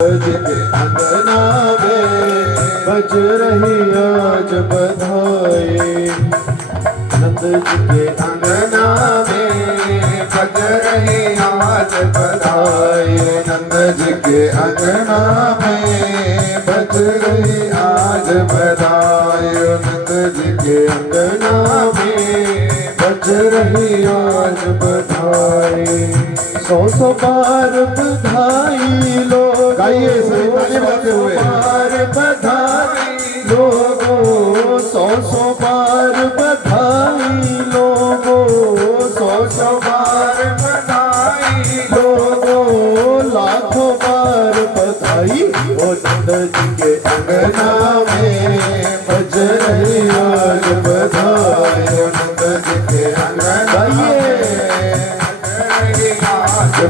के अंगना में बज रही आज बधाई। नंद जी के अंगना में बज रही आज बधाई। नंद जी के अंगना में बज रही आज बधाई। नंद जी के अंगना में बज रही आज बधाई। 100 बार बधाई लो, गाइए सही ताली बजाते हुए। बार बधाई लोगों, 100 बार बधाई लोगों, 100 बार बधाई लोगों, लाखों बार बधाई। ओ नंद जी के अंगना में बज रही आज बधाई। नंद जी के अंगना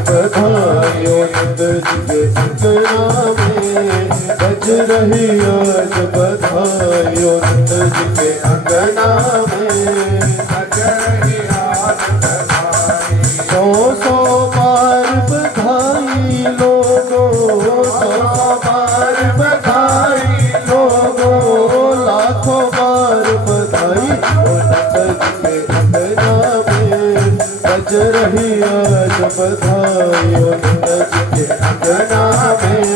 बधाई। नंद जी के अंगना में बज रही आज बधाई। नंद जी के अंगना में बज रही आज बधाई। 100 बार बधाई लोगों, 100 बार बधाई लोगों, लाखों बार बधाई। नंद जी के अंगना में बज रही आज बधाई। नंद जी के अंगना में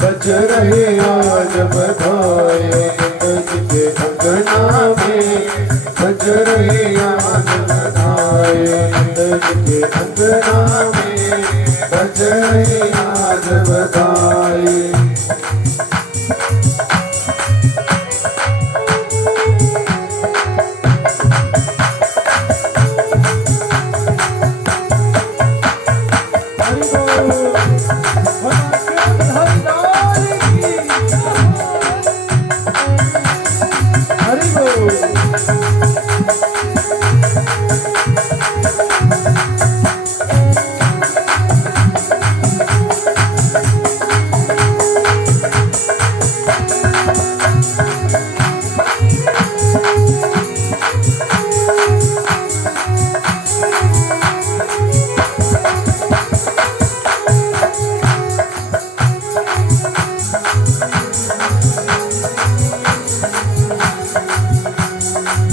बज रही आज बधाई। नंद जी के अंगना में बज रही आज बधाई। नंद जी के अंगना में बज रही आज बधाई।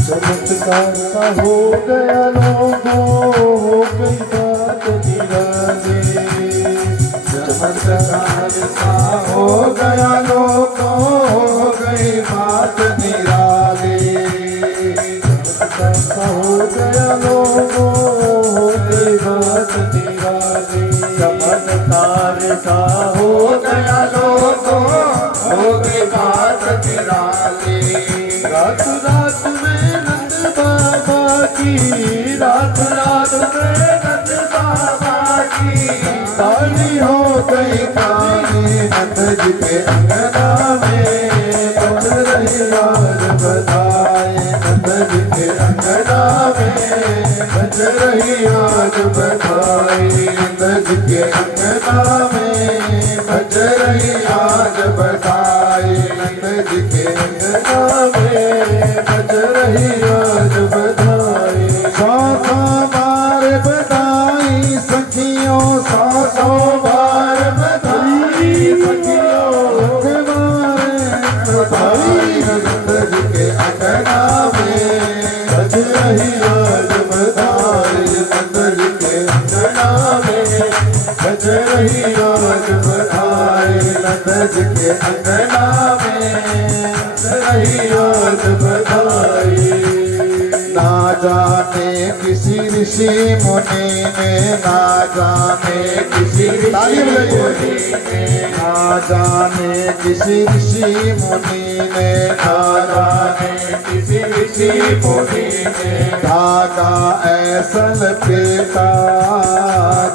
चमत्कार सा हो गया लोगों, हो गई बात निराली। चमत्कार सा हो गया लोगों, हो गई बात निराली। चमत्कार सा हो गया लोगों, हो गई बात निराली। चमत्कार सा हो गया लोगों, हो गई बात निराली। रात रात में नंद बाबा की, रात रात में नंद बाबा की ताली हो गई ताली। नंद जी के अंगना में बज रही आज बधाई। नंद जी के अंगना में बज रही आज बधाई। नंद जी के अंगना में बज रही आज बधाई। नंद जी के अंगना में बज रही आज बधाई। 100 बार बधाई सखियों, 100 बार बधाई सखियों, बधाई। नंद जी के अंगना में बज रही आज बधाई। नंद जी के अंगना में बज रही आज बधाई। नंद जी के अंगना में बज रही आज बधाई। ना जाने किसी ऋषि मुनि ने, ना जाने किसी ऋषि मुनि ने, ना जाने किसी ऋषि मुनि ने, ना जाने किसी ऋषि मुनि ने धागा ऐसा लपेटा,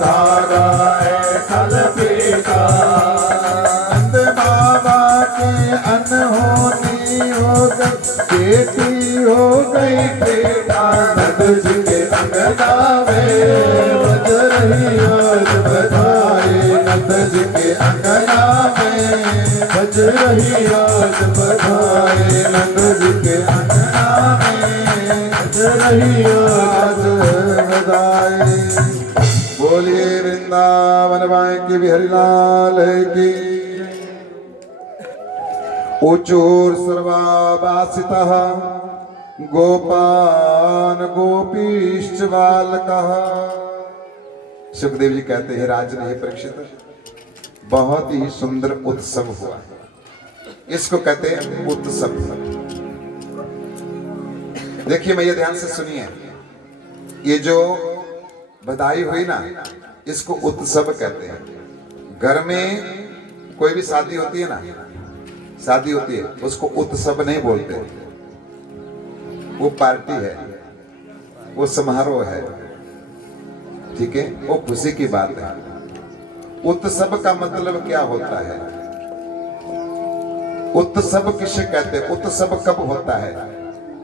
धागा ऐसा लपेटा। नंद बाबा के अनहोनी हो गई, बेटी हो गई बेटा। नंद जी के अंगना में बज रही आज बधाई। नंद जी के अंगना में बज रही आज बधाई। नंद जी के अंगना में बज रही आज बधाई। बोलिए वृंदावन बांके बिहारी लाल की। ऊचूर सर्वाभासितः गोपान गोपीश्च बालकः। सुखदेव जी कहते हैं राजन हे परीक्षित, बहुत ही सुंदर उत्सव हुआ, इसको कहते हैं उत्सव। देखिए भैया ध्यान से सुनिए, ये जो बधाई हुई ना, इसको उत्सव कहते हैं। घर में कोई भी शादी होती है ना, शादी होती है, उसको उत्सव नहीं बोलते, वो पार्टी है, वो समारोह है, ठीक है, वो खुशी की बात है। उत्सव का मतलब क्या होता है? उत्सव किसे कहते हैं? उत्सव कब होता है?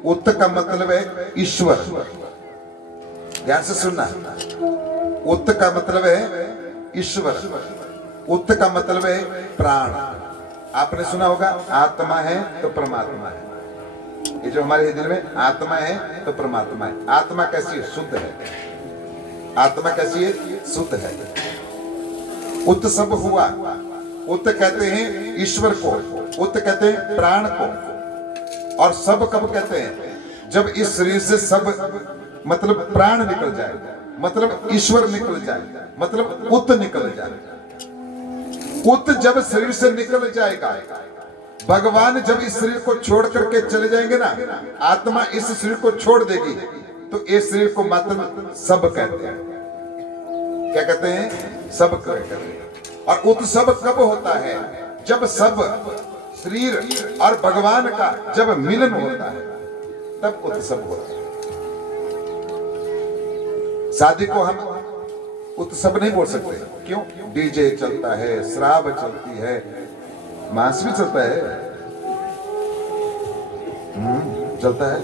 उत्त का मतलब है ईश्वर, ध्यान से सुनना। उत्त का मतलब है ईश्वर, उत्त का मतलब है प्राण। आपने सुना होगा आत्मा है तो परमात्मा है। ये जो हमारे दिल में आत्मा है तो परमात्मा है। आत्मा कैसी है? शुद्ध है। आत्मा कैसी है? शुद्ध है। उत्सव हुआ। उत्त कहते हैं ईश्वर को, उत्त कहते हैं प्राण को। और सब कब कहते हैं? जब इस शरीर से सब मतलब प्राण निकल जाए, मतलब ईश्वर निकल जाए, मतलब उत्त निकल जाए। उत्त जब शरीर से निकल जाएगा, भगवान जब इस शरीर को छोड़ करके चले जाएंगे ना, आत्मा इस शरीर को छोड़ देगी, तो इस शरीर को मतलब सब कहते हैं। क्या कहते हैं? सब कहते हैं। और उत्सव कब होता है? जब सब शरीर और भगवान का जब मिलन होता है, तब उत्सव होता है। शादी को हम उत्सव नहीं बोल सकते। क्यों? डीजे चलता है, शराब चलती है, मांस भी चलता है, चलता है।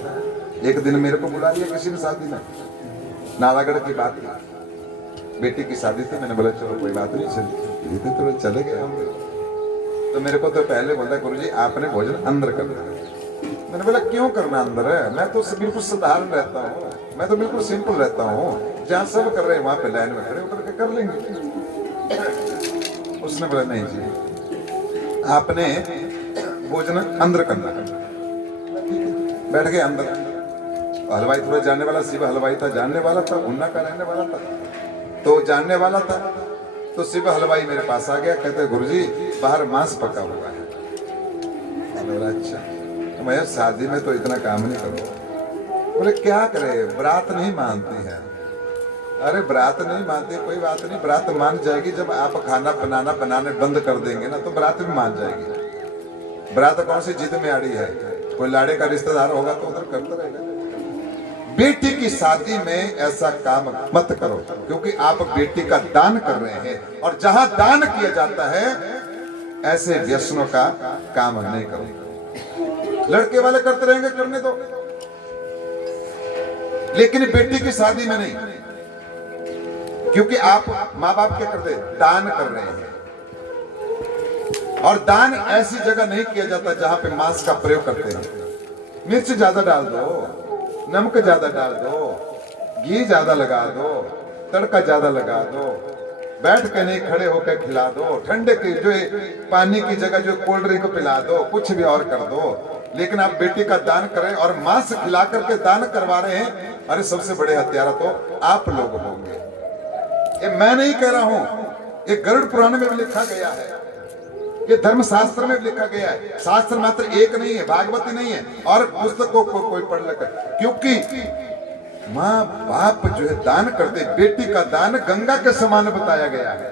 एक दिन मेरे को बुला लिया किसी ने शादी में, नालागढ़ की बात थी, बेटी की शादी थी। मैंने बोला चलो कोई बात नहीं, चलिए, तो चले गए हम। तो मेरे को तो पहले बोला गुरुजी आपने भोजन अंदर करना है। मैंने बोला क्यों करना अंदर है? मैं तो बिल्कुल साधारण रहता हूँ, मैं तो बिल्कुल सिंपल रहता हूँ, जहाँ सब कर रहे हैं वहां पे लाइन में खड़े होकर के कर लेंगे। उसने बोला नहीं जी, आपने भोजन अंदर करना है। बैठ गए अंदर। हलवाई थोड़ा जानने वाला, शिव हलवाई था, जानने वाला था, उन्ना का रहने वाला था, तो जानने वाला था। तो शिव हलवाई मेरे पास आ गया, कहते गुरुजी बाहर मांस पका हुआ है। मैंने बोला अच्छा, तो मैं शादी में तो इतना काम नहीं करूँगा। बोले क्या करे, बरात नहीं मानती है। अरे बरात नहीं मानती, कोई बात नहीं, बरात मान जाएगी जब आप खाना बनाने बंद कर देंगे ना, तो बरात भी मान जाएगी। बरात कौन सी जिद में आड़ी है? कोई लाड़े का रिश्तेदार होगा तो उधर करता रहेगा। बेटी की शादी में ऐसा काम मत करो, क्योंकि आप बेटी का दान कर रहे हैं, और जहां दान किया जाता है ऐसे व्यसनों का काम नहीं करो। लड़के वाले करते रहेंगे, करने दो, लेकिन बेटी की शादी में नहीं, क्योंकि आप माँ बाप क्या करते? दान कर रहे हैं। और दान ऐसी जगह नहीं किया जाता जहां पे मांस का प्रयोग करते हैं। मिर्च ज्यादा डाल दो, नमक ज्यादा डाल दो, घी ज्यादा लगा दो, तड़का ज्यादा लगा दो, बैठ के नहीं खड़े होकर खिला दो, ठंडे की जो पानी की जगह जो कोल्ड ड्रिंक पिला दो, कुछ भी और कर दो, लेकिन आप बेटी का दान करें और मांस खिला करके दान करवा रहे हैं। अरे सबसे बड़े हत्यारा तो आप लोग होंगे। ये मैं नहीं कह रहा हूं, ये गरुड़ पुराण में भी लिखा गया है, ये धर्म शास्त्र में भी लिखा गया है। शास्त्र मात्र एक नहीं है, भागवती नहीं है, और पुस्तकों को कोई पढ़ लेकर, क्योंकि माँ बाप जो है दान करते, बेटी का दान गंगा के समान बताया गया है।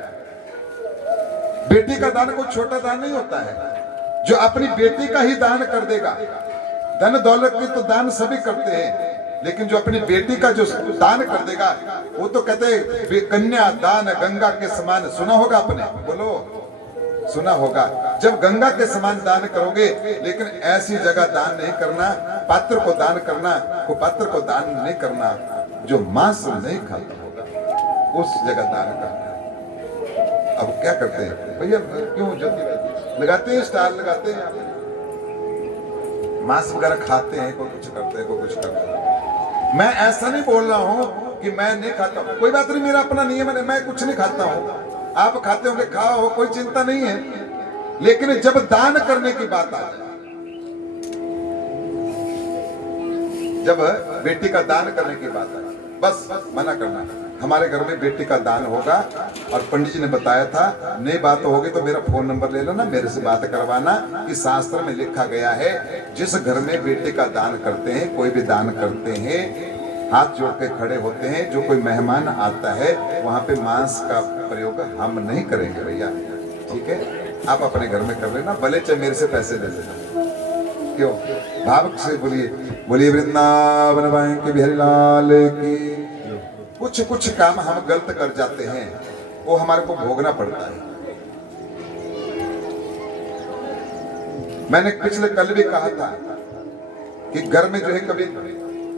बेटी का दान कोई छोटा दान नहीं होता है। जो अपनी बेटी का ही दान कर देगा, धन दौलत की तो दान सभी करते हैं, लेकिन जो अपनी बेटी का जो दान कर देगा, वो तो कहते हैं कन्या दान गंगा के समान। सुना होगा आपने, बोलो सुना होगा। जब गंगा के समान दान करोगे, लेकिन ऐसी जगह दान नहीं करना, पात्र को दान करना, को पात्र को दान नहीं करना जो मांस नहीं खाता होगा, उस जगह दान करना। अब क्या करते हैं भैया, क्यों ज्योति लगाते हैं, स्टार लगाते हैं, मांस वगैरह खाते हैं, कोई कुछ करते हैं, कोई कुछ करते हैं। मैं ऐसा नहीं बोल रहा हूं कि मैं नहीं खाता हूं, कोई बात नहीं, मेरा अपना नियम है, मैं कुछ नहीं खाता हूं। आप खाते होंगे, खाओ, कोई चिंता नहीं है। लेकिन जब दान करने की बात आ जाए, जब बेटी का दान करने की बात आई, बस मना करना, हमारे घर में बेटी का दान होगा। और पंडित जी ने बताया था, नई बात होगी तो मेरा फोन नंबर ले लेना, मेरे से बात करवाना कि शास्त्र में लिखा गया है जिस घर में बेटी का दान करते हैं, कोई भी दान करते हैं, हाथ जोड़ के खड़े होते हैं, जो कोई मेहमान आता है वहां पे मांस का प्रयोग हम नहीं करेंगे भैया, ठीक है? आप अपने घर में कर लेना, भले चाहे मेरे से पैसे ले लेना। क्यों? भावुक से बोलिए, बोलिए वृंदावन के बिहारी लाल की। कुछ काम हम गलत कर जाते हैं, वो हमारे को भोगना पड़ता है। मैंने पिछले कल भी कहा था कि घर में जो है कभी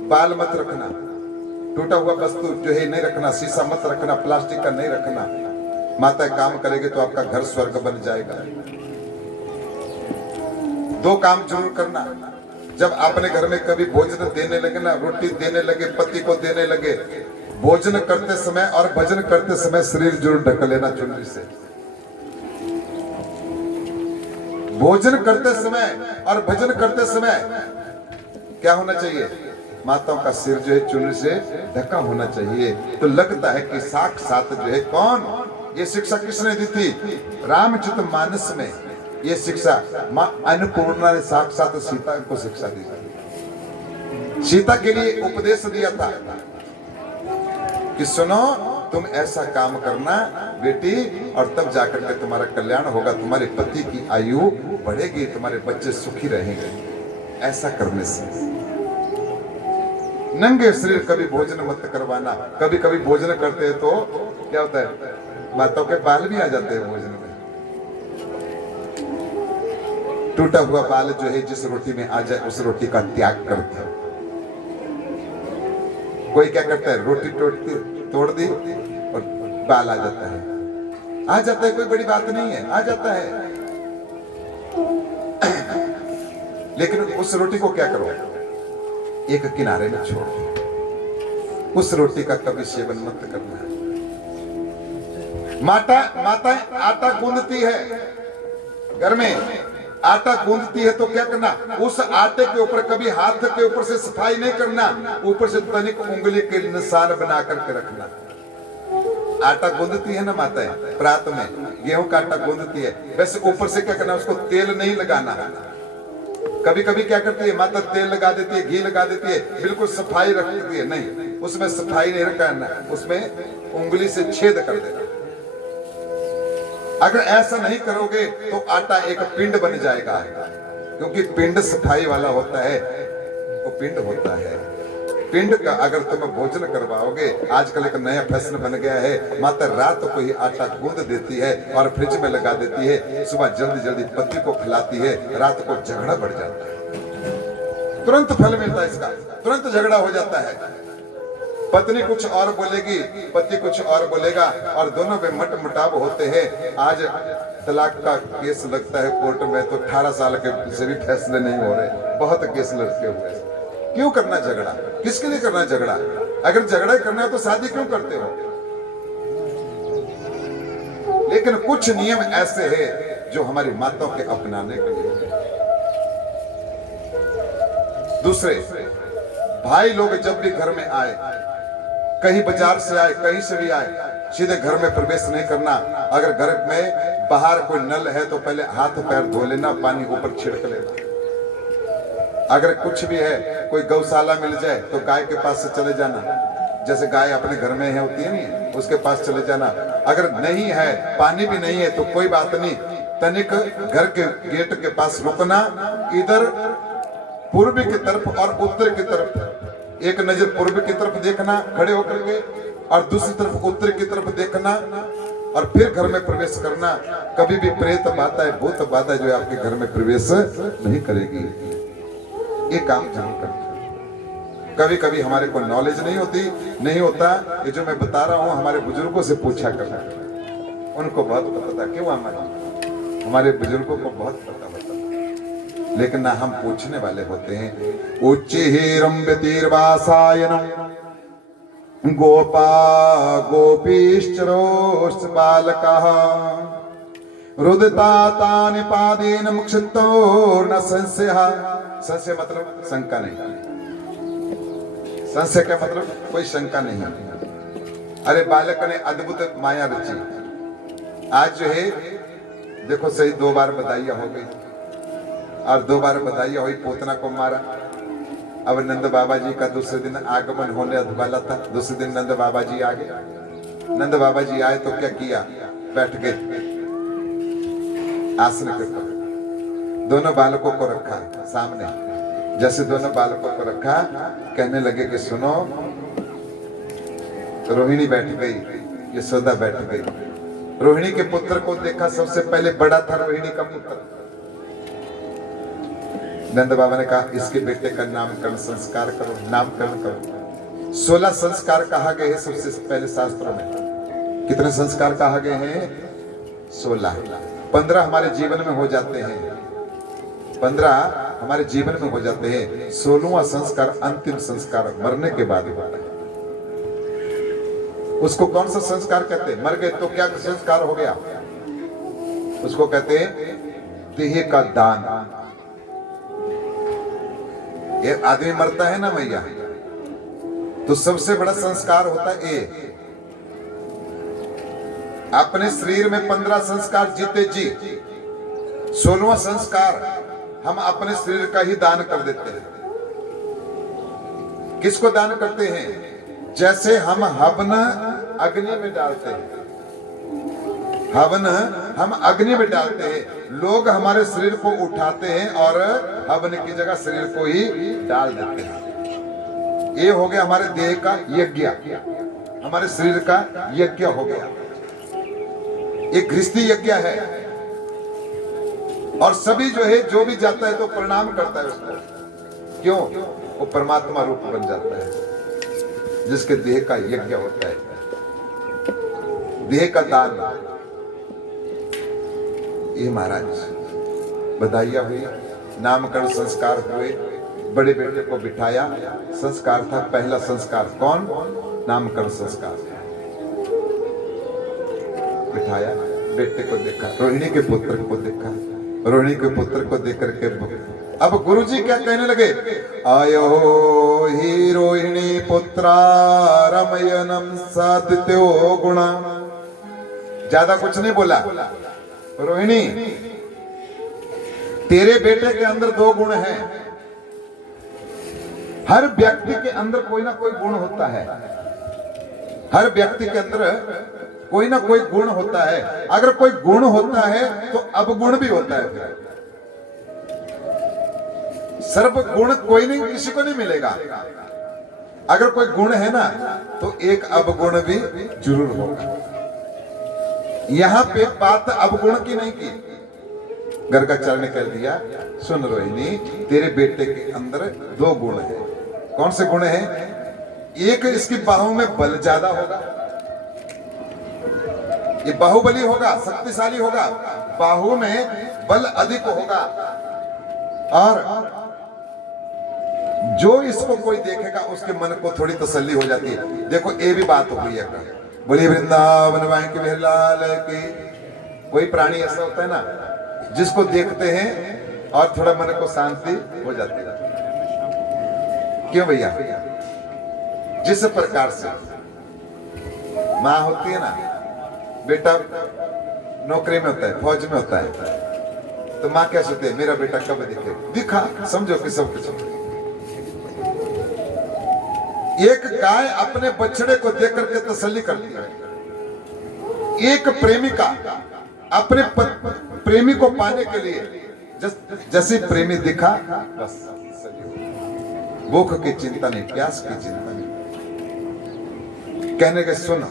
बाल मत रखना, टूटा हुआ वस्तु जो है नहीं रखना, शीशा मत रखना, प्लास्टिक का नहीं रखना। माता काम करेगी तो आपका घर स्वर्ग बन जाएगा। दो काम जरूर करना, जब अपने घर में कभी भोजन देने लगे ना, रोटी देने लगे, पति को देने लगे, भोजन करते समय और भजन करते समय शरीर जरूर ढक लेना चुनरी से। भोजन करते समय और भजन करते समय क्या होना चाहिए? माताओं का सिर जो है चुनरी से ढका होना चाहिए। तो लगता है कि साक्षात जो है कौन, ये शिक्षा किसने दी थी? रामचरितमानस में ये शिक्षा मां अन्नपूर्णा ने साक्षात सीता को शिक्षा दी थी। सीता के लिए उपदेश दिया था कि सुनो, तुम ऐसा काम करना बेटी, और तब जाकर के तुम्हारा कल्याण होगा, तुम्हारे पति की आयु बढ़ेगी, तुम्हारे बच्चे सुखी रहेंगे। ऐसा करने से नंगे शरीर कभी भोजन मत करवाना। कभी कभी भोजन करते हैं तो क्या होता है, माताओं के बाल भी आ जाते हैं भोजन में। टूटा हुआ बाल जो है जिस रोटी में आ जाए उस रोटी का त्याग करते हैं। कोई क्या करता है, रोटी तोड़ दी और बाल आ जाता है, आ जाता है, कोई बड़ी बात नहीं है, आ जाता है। लेकिन उस रोटी को क्या करो, एक किनारे में छोड़ दो, उस रोटी का कभी सेवन मत करना। माता आटा गूंदती है, घर में आटा गूंदती है तो क्या करना, उस आटे के ऊपर कभी हाथ के ऊपर से सफाई नहीं करना, ऊपर से तनिक उंगली के निशान बना करके रखना। आटा गूंदती है ना माताएं, प्रात में गेहूं का आटा गूंदती है, वैसे ऊपर से क्या करना, उसको तेल नहीं लगाना। कभी कभी क्या करती है माता, तेल लगा देती है, घी लगा देती है, बिल्कुल सफाई रख देती है, नहीं, उसमें सफाई नहीं रखना, उसमें उंगली से छेद कर देना। अगर ऐसा नहीं करोगे तो आटा एक पिंड बन जाएगा, क्योंकि पिंड सफाई वाला होता है, वो पिंड होता है। पिंड का अगर तुम भोजन करवाओगे, आजकल एक नया फैशन बन गया है, माता रात को ही आटा गूंद देती है और फ्रिज में लगा देती है, सुबह जल्दी जल्दी पति को खिलाती है, रात को झगड़ा बढ़ जाता है, तुरंत फल मिलता है इसका, तुरंत झगड़ा हो जाता है। पत्नी कुछ और बोलेगी, पति कुछ और बोलेगा, और दोनों में मट मुटाव होते हैं। आज तलाक का केस लगता है कोर्ट में तो 18 साल के से भी फैसले नहीं हो रहे, बहुत केस लड़के हुए। क्यों करना झगड़ा, किसके लिए करना झगड़ा? अगर झगड़ा करना है तो शादी क्यों करते हो? लेकिन कुछ नियम ऐसे हैं जो हमारी माताओं के अपनाने के लिए। दूसरे भाई लोग जब भी घर में आए, कहीं बाजार से आए, कहीं से भी आए, सीधे घर में प्रवेश नहीं करना। अगर घर में बाहर कोई नल है तो पहले हाथ पैर धो लेना, पानी ऊपर छिड़क लेना। अगर कुछ भी है, कोई गौशाला मिल जाए तो गाय के पास से चले जाना, जैसे गाय अपने घर में है होती है नहीं, उसके पास चले जाना। अगर नहीं है, पानी भी नहीं है तो कोई बात नहीं, तनिक घर के गेट के पास रुकना, इधर पूर्व की तरफ और उत्तर की तरफ, एक नजर पूर्व की तरफ देखना खड़े होकर के, और दूसरी तरफ उत्तर की तरफ देखना, और फिर घर में प्रवेश करना। कभी भी प्रेत बाधा है, भूत बाधा जो है आपके घर में प्रवेश नहीं करेगी। ये काम जरूर करना। कभी कभी हमारे को नॉलेज नहीं होता, ये जो मैं बता रहा हूँ हमारे बुजुर्गों से पूछा करना, उनको बहुत पता था। क्यों? हमारे बुजुर्गों को बहुत पता होता, लेकिन ना हम पूछने वाले होते हैं। उच्चैरम्बतीर्वासायनं गोपा गोपीश्चरोश्च बालकाः रुदिता तानि पादेन मुक्षितोर्न संशयः। संशय मतलब शंका नहीं। संशय का मतलब कोई शंका नहीं। अरे बालक ने अद्भुत माया रची। आज जो है देखो सही 2 बार बधाइयां हो गई और 2 बार बधाइयां हुई, पोतना को मारा। अब नंद बाबा जी का दूसरे दिन आगमन होने वाला था। दूसरे दिन नंद बाबा जी आ गए। नंद बाबा जी आए तो क्या किया, बैठ गए आसन के ऊपर, दोनों बालकों को रखा सामने। जैसे दोनों बालकों को रखा, कहने लगे कि सुनो, रोहिणी बैठ गई, यशोदा बैठ गई। रोहिणी के पुत्र को देखा, सबसे पहले बड़ा था रोहिणी का पुत्र। नंद बाबा ने कहा इसके बेटे का नामकरण संस्कार करो, नामकरण करो। 16 संस्कार कहा गए हैं सबसे पहले शास्त्रों में। कितने संस्कार कहा गए हैं? 16। 15 हमारे जीवन में हो जाते हैं, 15 हमारे जीवन में हो जाते हैं। 16वां संस्कार अंतिम संस्कार मरने के बाद होता है। उसको कौन सा संस्कार कहते हैं? मर गए तो क्या संस्कार हो गया? उसको कहते हैं देह का दान। ये आदमी मरता है ना भैया, तो सबसे बड़ा संस्कार होता है ये। अपने शरीर में 15 संस्कार जीते जी, 16वां संस्कार हम अपने शरीर का ही दान कर देते हैं। किसको दान करते हैं? जैसे हम हवन अग्नि में डालते हैं, हवन हम अग्नि में डालते हैं, लोग हमारे शरीर को उठाते हैं और हवन की जगह शरीर को ही डाल देते हैं। ये हो गया हमारे देह का यज्ञ, हमारे शरीर का यज्ञ हो गया। एक गृहस्थी यज्ञ है। और सभी जो है, जो भी जाता है तो प्रणाम करता है उसको। क्यों? वो परमात्मा रूप बन जाता है, जिसके देह का यज्ञ होता है, देह का दान। ये महाराज बधाइयां हुई, नामकरण संस्कार हुए, बड़े बेटे को बिठाया। संस्कार था पहला संस्कार, कौन? नामकरण संस्कार। बिठाया, बेटे को देखा, रोहिणी के पुत्र को देखा। रोहिणी के पुत्र को देख करके अब गुरुजी क्या कहने लगे? आयो ही रोहिणी पुत्रा रमयनम साधित्यो गुणा। ज्यादा कुछ नहीं बोला। रोहिणी, तेरे बेटे के अंदर 2 गुण हैं। हर व्यक्ति के अंदर कोई ना कोई गुण होता है। हर व्यक्ति के अंदर कोई ना कोई गुण होता है। अगर कोई गुण होता है तो अवगुण भी होता है। सर्व गुण कोई नहीं, किसी को नहीं मिलेगा। अगर कोई गुण है ना तो एक अवगुण भी जरूर होगा। यहां पे बात अवगुण की नहीं की। गर्गाचार्य ने कह दिया, सुन रोहिणी, तेरे बेटे के अंदर 2 गुण है। कौन से गुण है? एक, इसकी बाहों में बल ज्यादा होगा, ये बाहुबली होगा, शक्तिशाली होगा, बाहु में बल अधिक होगा। और जो इसको कोई देखेगा उसके मन को थोड़ी तसल्ली हो जाती है। देखो ये भी बात हो गई है। बोलिए वृंदावन वाहिनी के बिहारी लाल की। कोई प्राणी ऐसा होता है ना जिसको देखते हैं और थोड़ा मन को शांति हो जाती है। क्यों भैया? जिस प्रकार से माँ होती है ना, बेटा नौकरी में होता है, फौज में होता है, तो माँ क्या सोचती है? मेरा बेटा कब दिखे, दिखा, समझो कि सब कुछ। एक गाय अपने बछड़े को देख करके तसल्ली करती है। एक प्रेमिका अपने प्रेमी को पाने के लिए जैसे प्रेमी दिखा, बस भूख की चिंता नहीं, प्यास की चिंता नहीं। कहने के सुनो,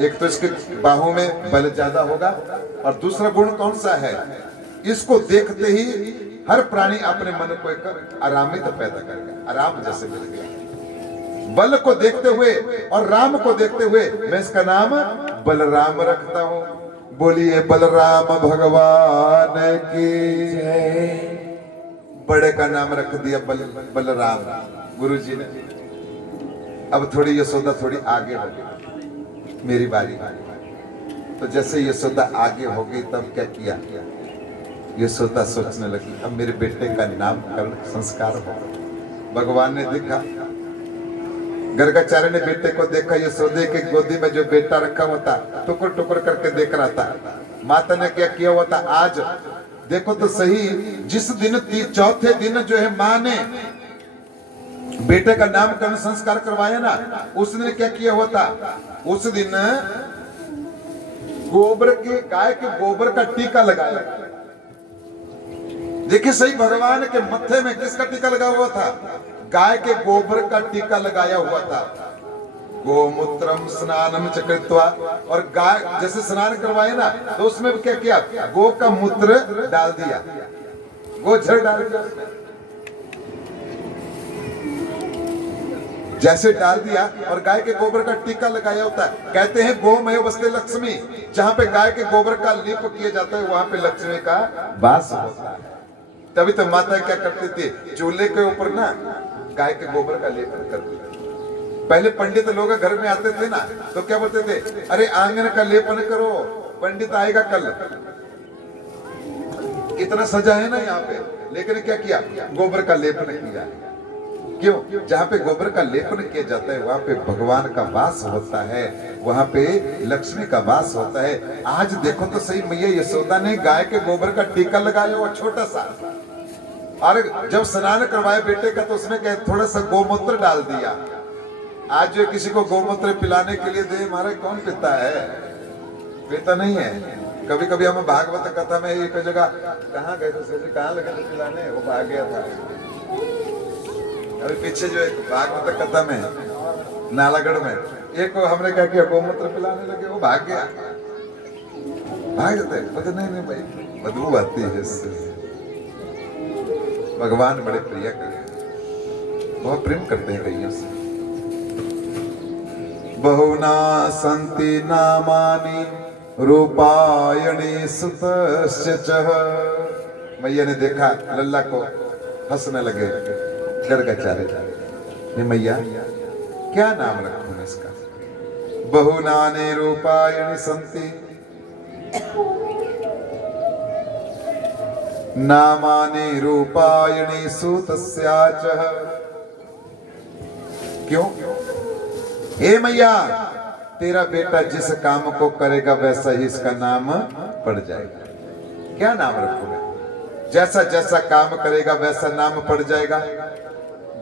एक तो इसके बाहों में बल ज्यादा होगा, और दूसरा गुण कौन सा है? इसको देखते ही हर प्राणी अपने मन को एक आरामित पैदा करेगा, आराम जैसे मिल गया। बल को देखते हुए और राम को देखते हुए मैं इसका नाम बलराम रखता हूं। बोलिए बलराम भगवान की जय। बड़े का नाम रख दिया बलराम गुरुजी ने। अब थोड़ी यशोदा थोड़ी आगे हो गई, मेरी बारी। तो जैसे यशोदा आगे हो गई तब क्या किया? यशोदा सोचने लगी अब मेरे बेटे का नामकरण संस्कार हो। भगवान ने देखा गर्गाचार्य ने बेटे को देखा, यशोदा के गोदी में जो बेटा रखा हुआ था टुकड़ टुकड़ करके देख रहा था। माता ने क्या किया हुआ था, आज देखो तो सही, जिस दिन चौथे दिन जो है माँ ने बेटे का नामकरण संस्कार करवाया ना, उस दिन क्या किया हुआ था, उस दिन गोबर के, गाय के गोबर का टीका लगाया। देखिए सही, भगवान के मत्थे में किसका टीका लगा हुआ था, गाय के गोबर का टीका लगाया हुआ था। गोमूत्रम स्नानम चकृत्वा, और गाय जैसे स्नान करवाए ना, तो उसमें क्या किया, गो का मूत्र डाल दिया, गोझर डाल दिया, जैसे डाल दिया, और गाय के गोबर का टीका लगाया होता है। कहते हैं गोमय वस्ते लक्ष्मी, जहां पे गाय के गोबर का लेप किया जाता है वहां पे लक्ष्मी का वास होता है। तभी तो माता क्या करती थी, चूल्हे के ऊपर ना गाय के गोबर का लेपन करती थी। पहले पंडित लोग घर में आते थे ना, तो क्या बोलते थे, अरे आंगन का लेपन करो, पंडित आएगा कल। इतना सजा है ना यहाँ पे, लेकिन क्या किया, गोबर का लेपन किया। क्यों, जहाँ पे गोबर का लेपन किया जाता है वहां पे भगवान का वास होता है, वहां पे लक्ष्मी का वास होता है। आज देखो तो सही, मैया यशोदा ने गाय के गोबर का टीका लगाया हुआ छोटा सा, और जब स्नान करवाए बेटे का तो उसमें क्या थोड़ा सा गोमूत्र डाल दिया। आज जो किसी को गोमूत्र पिलाने के लिए दे, हमारा कौन पीता है, पीता नहीं है। कभी कभी हम भागवत कथा में एक जगह कहाँ गए थे, कहाँ लगे थे पिलाने, वो भाग गया था। अभी पीछे जो एक भागवत कथा में नालागढ़ में एक को हमने क्या किया, गोमूत्र पिलाने लगे, वो भाग गया, भाग जाते, पता नहीं भाई बदबू आती है इससे। भगवान बड़े प्रिय करते, बहुत प्रेम करते हैं कईयों से। बहुना संति नामानि रूपायणी सुतस्य चह। मैया ने देखा लल्ला को, हंसने लगे गर्गाचार्य, मैया क्या नाम रखूं इसका। बहुनानि रूपायणी संति नामानि रूपायणी सुतस्याचः। क्यों, हे मैया, तेरा बेटा जिस काम को करेगा वैसा ही इसका नाम पड़ जाएगा। क्या नाम रखूंगा, जैसा जैसा काम करेगा वैसा नाम पड़ जाएगा।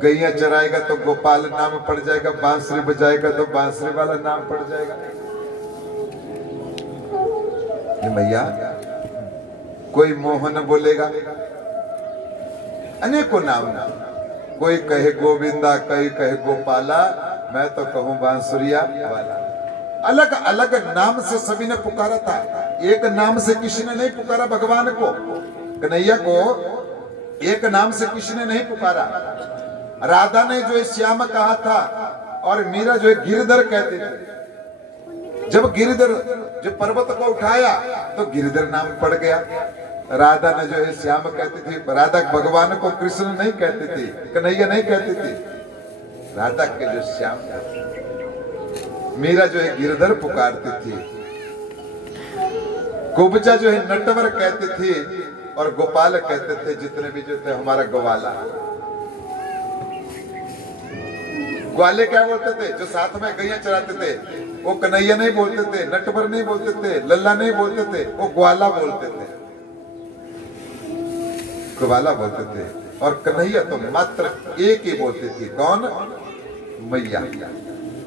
गैया चराएगा तो गोपाल नाम पड़ जाएगा, बांसुरी बजाएगा तो बांसुरी वाला नाम पड़ जाएगा। ये मैया, कोई मोहन बोलेगा, अनेकों नाम, कोई कहे गोविंदा, कोई कहे गोपाला, मैं तो कहूं बांसुरिया वाला। अलग अलग नाम से सभी ने पुकारा था, एक नाम से किसी ने नहीं पुकारा भगवान को। कन्हैया को एक नाम से किसी ने नहीं पुकारा। राधा ने जो है श्याम कहा था, और मीरा जो है गिरधर कहते थे। जब गिरधर जो पर्वत को उठाया तो गिरधर नाम पड़ गया। राधा ने जो है श्याम कहती थी, राधा भगवान को कृष्ण नहीं कहती थी, कन्हैया नहीं कहती थी, राधा के जो श्याम। मीरा जो है गिरधर पुकारती थी, कुब्जा जो है नटवर कहती थी, और गोपाल कहते थे जितने भी जो थे हमारा ग्वाला। ग्वाले क्या बोलते थे, जो साथ में गैया चराते थे, वो कन्हैया नहीं बोलते थे, नटवर नहीं बोलते थे, लल्ला नहीं बोलते थे, वो ग्वाला बोलते थे, ग्वाला बोलते थे। और कन्हैया तो मात्र एक ही बोलती थी, कौन, मैया।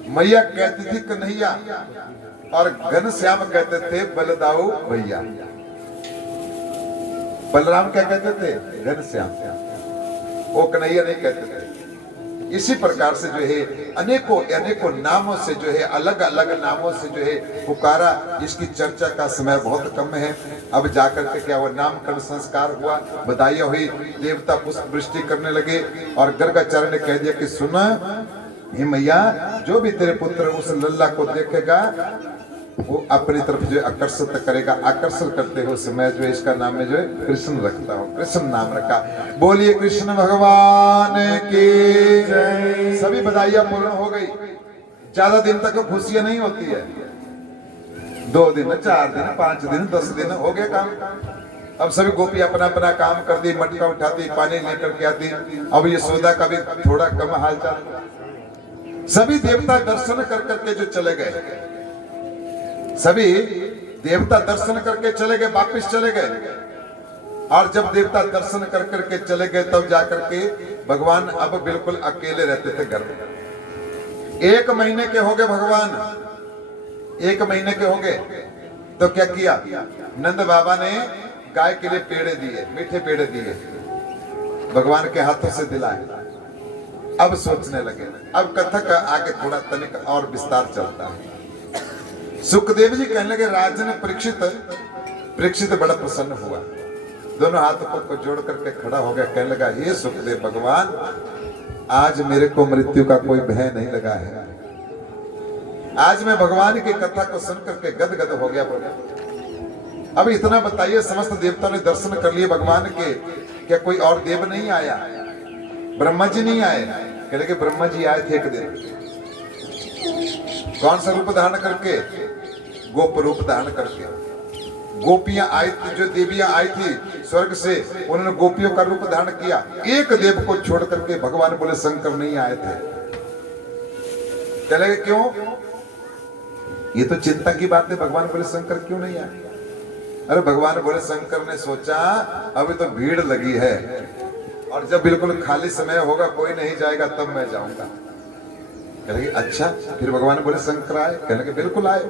मैया कहती थी कन्हैया, और घनश्याम कहते थे बलदाऊ भैया। बलराम क्या कहते थे, घनश्याम, वो कन्हैया नहीं कहते थे। इसी प्रकार से जो है अनेकों अनेकों नामों से जो है, अलग अलग नामों से जो है पुकारा। इसकी चर्चा का समय बहुत कम है। अब जाकर के क्या हुआ, नामकरण संस्कार हुआ, बधाइयां हुई, देवता पुष्प वृष्टि करने लगे, और गर्गाचार्य ने कह दिया कि सुना हे मैया, जो भी तेरे पुत्र उस लल्ला को देखेगा वो अपनी तरफ जो आकर्षित करेगा, आकर्षण करते हो समय जो इसका नाम में जो है कृष्ण रखता हूँ, कृष्ण नाम रखा। बोलिए कृष्ण भगवान की जय। सभी बधाइयां पूर्ण हो गई। ज्यादा दिन तक खुशियां नहीं होती है, 2 दिन 4 दिन 5 दिन 10 दिन हो गया काम। अब सभी गोपी अपना अपना काम कर दी, मटका उठाती, पानी लेकर के आती। अब यशोदा का भी थोड़ा कम हालचाल, सभी देवता दर्शन कर करके जो चले गए, सभी देवता दर्शन करके चले गए, वापिस चले गए। और जब देवता दर्शन कर करके चले गए तब जाकर के भगवान अब बिल्कुल अकेले रहते थे घर में। 1 महीने के हो गए भगवान, 1 महीने के हो गए तो क्या किया, नंद बाबा ने गाय के लिए पेड़े दिए, मीठे पेड़े दिए, भगवान के हाथों से दिलाए। अब सोचने लगे, अब कथक आगे थोड़ा तनिक और विस्तार चलता है। सुखदेव जी कहने लगे, राजन परीक्षित बड़ा प्रसन्न हुआ, दोनों हाथों को जोड़ करके खड़ा हो गया, कहने लगा, हे सुखदेव भगवान, आज मेरे को मृत्यु का कोई भय नहीं लगा है। आज मैं भगवान की कथा को सुन करके गदगद हो गया प्रभु। अब इतना बताइए, समस्त देवताओं ने दर्शन कर लिए भगवान के, क्या कोई और देव नहीं आया? ब्रह्मा जी नहीं आए? कह लगे ब्रह्मा जी आए थे एक दिन। कौन सा रूप धारण करके? गोप रूप धारण करके। गोपियां आई थी, जो देवियां आई थी स्वर्ग से, उन्होंने गोपियों का रूप धारण किया। एक देव को छोड़ करके भगवान बोले शंकर नहीं आए थे। चले क्यों? ये तो चिंता की बात है, भगवान बोले शंकर क्यों नहीं आए? अरे भगवान बोले शंकर ने सोचा अभी तो भीड़ लगी है और जब बिल्कुल खाली समय होगा, कोई नहीं जाएगा, तब मैं जाऊंगा। कह लगे अच्छा, फिर भगवान बोले शंकर आए? कह लगे बिल्कुल आए।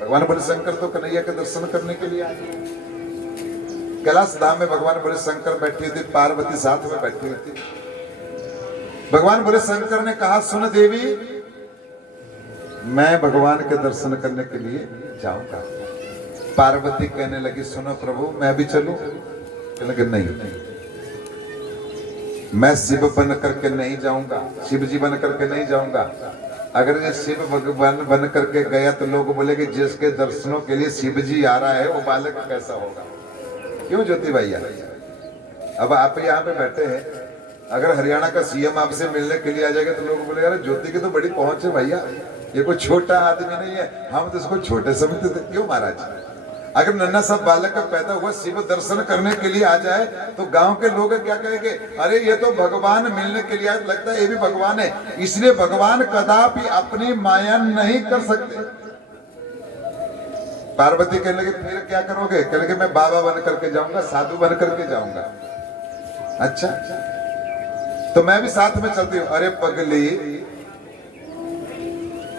भगवान बोले शंकर तो कन्हैया के दर्शन करने के लिए आए। कैलाश धाम में भगवान बोले शंकर बैठी थी, पार्वती साथ में बैठी थी। भगवान बोले शंकर ने कहा, सुन देवी, मैं भगवान के दर्शन करने के लिए जाऊंगा। पार्वती कहने लगी, सुनो प्रभु, मैं भी चलूं? कहने लगे नहीं, मैं शिव बन करके नहीं जाऊंगा, शिव जी बन करके नहीं जाऊंगा। अगर ये शिव भगवान बन करके गया तो लोग बोलेंगे जिसके दर्शनों के लिए शिव जी आ रहा है वो बालक कैसा होगा? क्यों ज्योति भैया? अब आप यहाँ पे बैठे हैं, अगर हरियाणा का सीएम आपसे मिलने के लिए आ जाएगा तो लोग बोलेंगे अरे ज्योति की तो बड़ी पहुंच है भैया, ये कोई छोटा आदमी नहीं है, हम तो इसको छोटे समझते थे। क्यों महाराज? अगर नन्हा सा बालक का पैदा हुआ शिव दर्शन करने के लिए आ जाए तो गांव के लोग क्या कहेंगे? अरे ये तो भगवान मिलने के लिए लगता है, ये भी भगवान है। इसलिए भगवान कदापि अपनी माया नहीं कर सकते। पार्वती कहने लगे फिर क्या करोगे? कहने लगे मैं बाबा बन करके जाऊंगा, साधु बन करके जाऊंगा। अच्छा, तो मैं भी साथ में चलती हूँ। अरे पगली,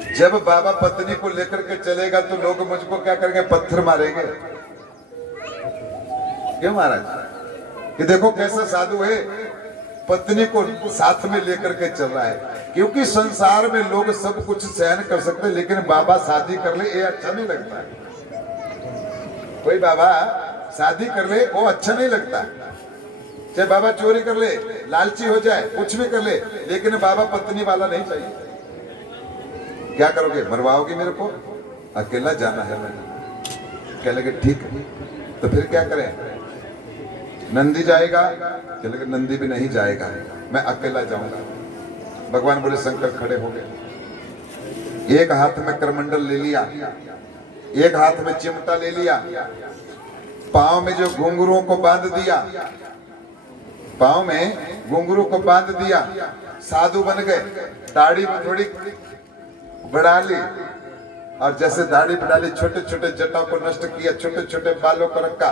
जब बाबा पत्नी को लेकर के चलेगा तो लोग मुझको क्या करेंगे? पत्थर मारेंगे। क्यों महाराज? कि देखो कैसा साधु है, पत्नी को साथ में लेकर के चल रहा है। क्योंकि संसार में लोग सब कुछ सहन कर सकते हैं, लेकिन बाबा शादी कर ले ये अच्छा नहीं लगता है। कोई बाबा शादी कर ले वो अच्छा नहीं लगता। चाहे बाबा चोरी कर ले, लालची हो जाए, कुछ भी कर ले, लेकिन बाबा पत्नी वाला नहीं चाहिए। क्या करोगे? मरवाओगे मेरे को? अकेला जाना है मैंने। कह लगे ठीक है, तो फिर क्या करें? नंदी जाएगा? कह लगे नंदी भी नहीं जाएगा, मैं अकेला जाऊंगा। भगवान बोले शंकर खड़े हो गए, एक हाथ में करमंडल ले लिया, एक हाथ में चिमटा ले लिया, पांव में जो घुंघरुओं को बांध दिया, पांव में घुंघरू को बांध दिया, साधु बन गए। दाढ़ी में थोड़ी बढ़ा ली और जैसे दाढ़ी बढ़ा ली, छोटे छोटे जटाओं को नष्ट किया, छोटे छोटे बालों को रखा,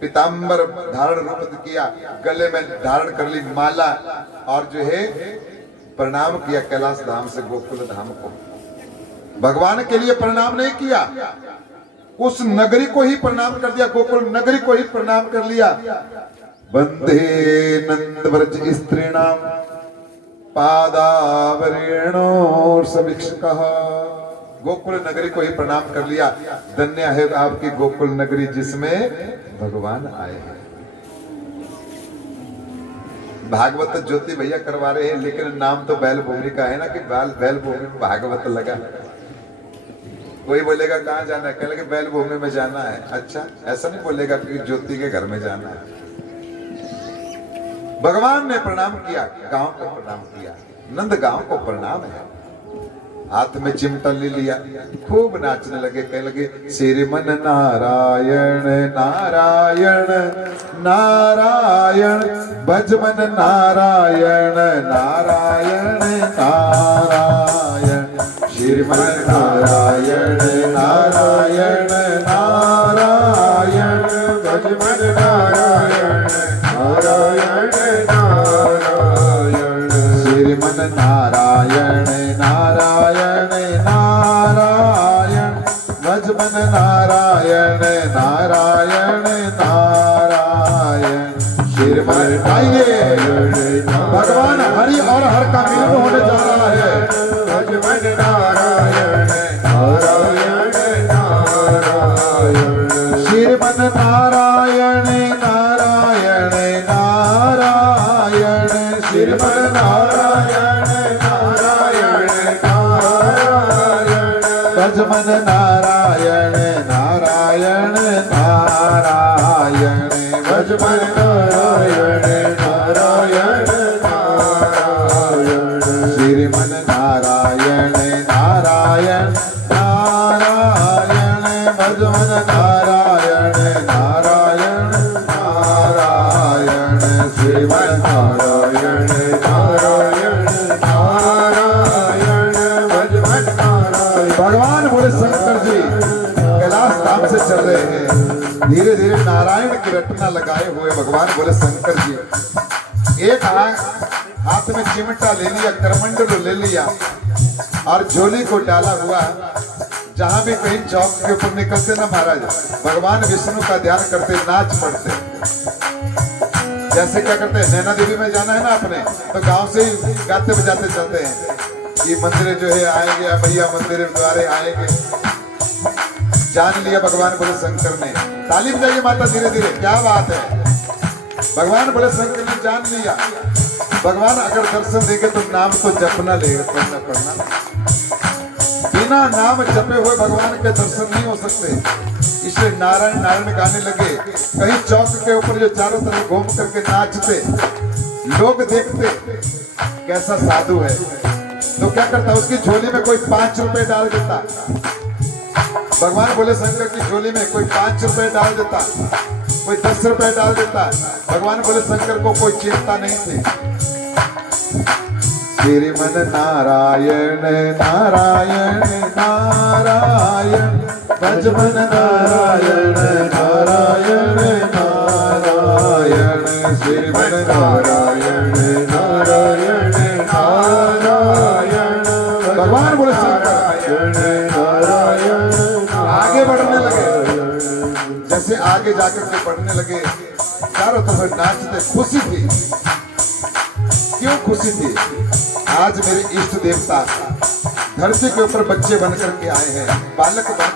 पीताम्बर धारण रूप किया, गले में धारण कर ली माला, और जो है प्रणाम किया कैलाश धाम से गोकुल धाम को। भगवान के लिए प्रणाम नहीं किया, उस नगरी को ही प्रणाम कर दिया, गोकुल नगरी को ही प्रणाम कर लिया। वंदे नंद व्रज स्त्रीणाम पादावरेणो समीक्षकः। गोकुल नगरी को ही प्रणाम कर लिया। धन्य है आपकी गोकुल नगरी जिसमें भगवान आए हैं। भागवत ज्योति भैया करवा रहे हैं, लेकिन नाम तो बैल भूमि का है ना, कि बैल भूमि में भागवत लगा। कोई बोलेगा कहाँ जाना है? कहेंगे बैल भूमि में जाना है। अच्छा, ऐसा नहीं बोलेगा कि ज्योति के घर में जाना है। भगवान ने प्रणाम किया, गांव को प्रणाम किया, नंद गांव को प्रणाम है। हाथ में चिमटा ले लिया, खूब नाचने लगे, कहने लगे श्रीमन नारायण नारायण नारायण, भजमन नारायण नारायण नारायण, श्रीमन नारायण नारायण नारायण, भजमन नारायण नारायण नारायण, श्रीमन नारायण नारायण नारायण, भजमन नारायण नारायण नारायण, श्रीमन। आइए, भगवान हरि और हर का मिलन होने जा रहा है। भजमन नारायण नारायण नारायण, श्रीमन नारायण नारायण नारायण, श्रीमन नारायण नारायण नारायण, भजमन नारायण नारायण नारायण, भजमन नारायण नारायण नारायण, श्रीमन नारायण नारायण नारायण, भजमन नारायण नारायण नारायण, श्रीमन नारायण नारायण नारायण, भजमन नारायण। भगवान बोले शंकर जी कैलाश धाम से चल रहे हैं, धीरे धीरे नारायण की रटना लगाए हुए भगवान बोले शंकर जी, एक हाथ में चिमटा ले लिया, करमंडल ले लिया और झोली को डाला हुआ, जहां भी कहीं चौक के ऊपर निकलते ना महाराज, भगवान विष्णु का ध्यान करते, नाच पड़ते। जैसे क्या करते हैं, नैना देवी में जाना है ना अपने, तो गांव से ही गाते बजाते चलते हैं कि मंदिर जो है आएंगे, भैया मंदिर द्वारे आएंगे। जान लिया भगवान बोले शंकर ने, ताली बजाइए माता धीरे धीरे, क्या बात है। भगवान बोले शंकर ने जान लिया, भगवान अगर दर्शन देंगे तो नाम तो जपना लेगा, पढ़ना। बिना नाम जपे हुए भगवान के दर्शन नहीं हो सकते, इसलिए नारायण नारायण गाने लगे। कहीं चौक के ऊपर जो चारों तरफ घूम करके नाचते, लोग देखते कैसा साधु है, तो क्या करता, उसकी झोली में कोई 5 रुपए डाल देता। भगवान बोले शंकर की झोली में कोई 5 रुपए डाल देता, कोई 10 रुपए डाल देता। भगवान बोले शंकर को कोई चिंता नहीं थी। श्रीमन नारायण नारायण नारायण, भजमन नारायण नारायण नारायण, श्रीमन नारायण नारायण नारायण, भगवान बोले नारायण नारायण। आगे बढ़ने लगे, जैसे आगे जाकर के बढ़ने लगे, चारों तरफ नाचते, खुशी थी। क्यों खुशी थी? आज मेरे इष्ट देवता धरती के ऊपर बच्चे बनकर के आए हैं, बालक बन